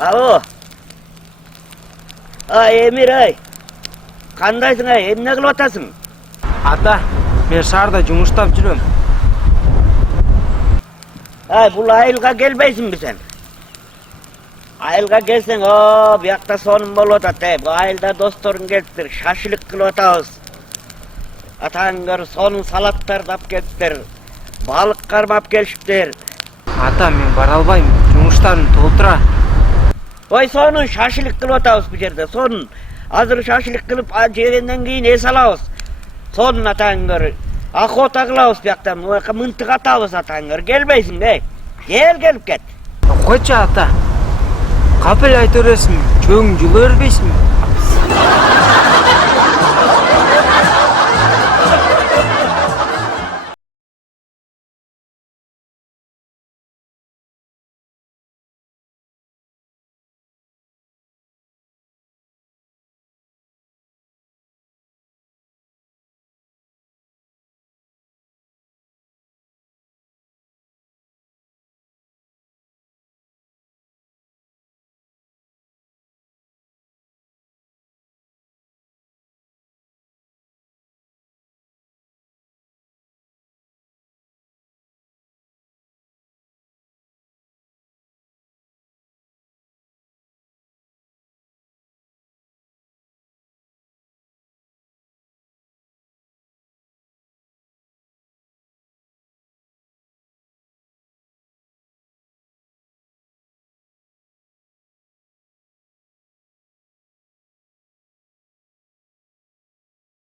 Alo. Emir ай. Кандайсың ай? Эмне кылып атасың? Ата, мен шаарда жумуштап жүрөм. Бул айылга келбейсиңби сен? Айылга келсең, буякта сонун болуп атат. Бу айылда досторуң келиптир, шашлык кылып атабыз. Атаң көр сонун салаттарды алып келиптир. Балык кармап келишиптир. Ата, мен бара албайм. Жумуштарым толтура. Ой, сонун шашлык кылып атабыз бу жерде. Сонун. Азыр шашлык кылып жегенден кийин эс алабыз. Сонун атаң көр. Охота кылабыз буякта. Буяка мынтык атабыз атаң көр. Келбейсиңби? Келип кет. Койчу ата. Капел айта бересиң, чөң жылы бербейсиңби?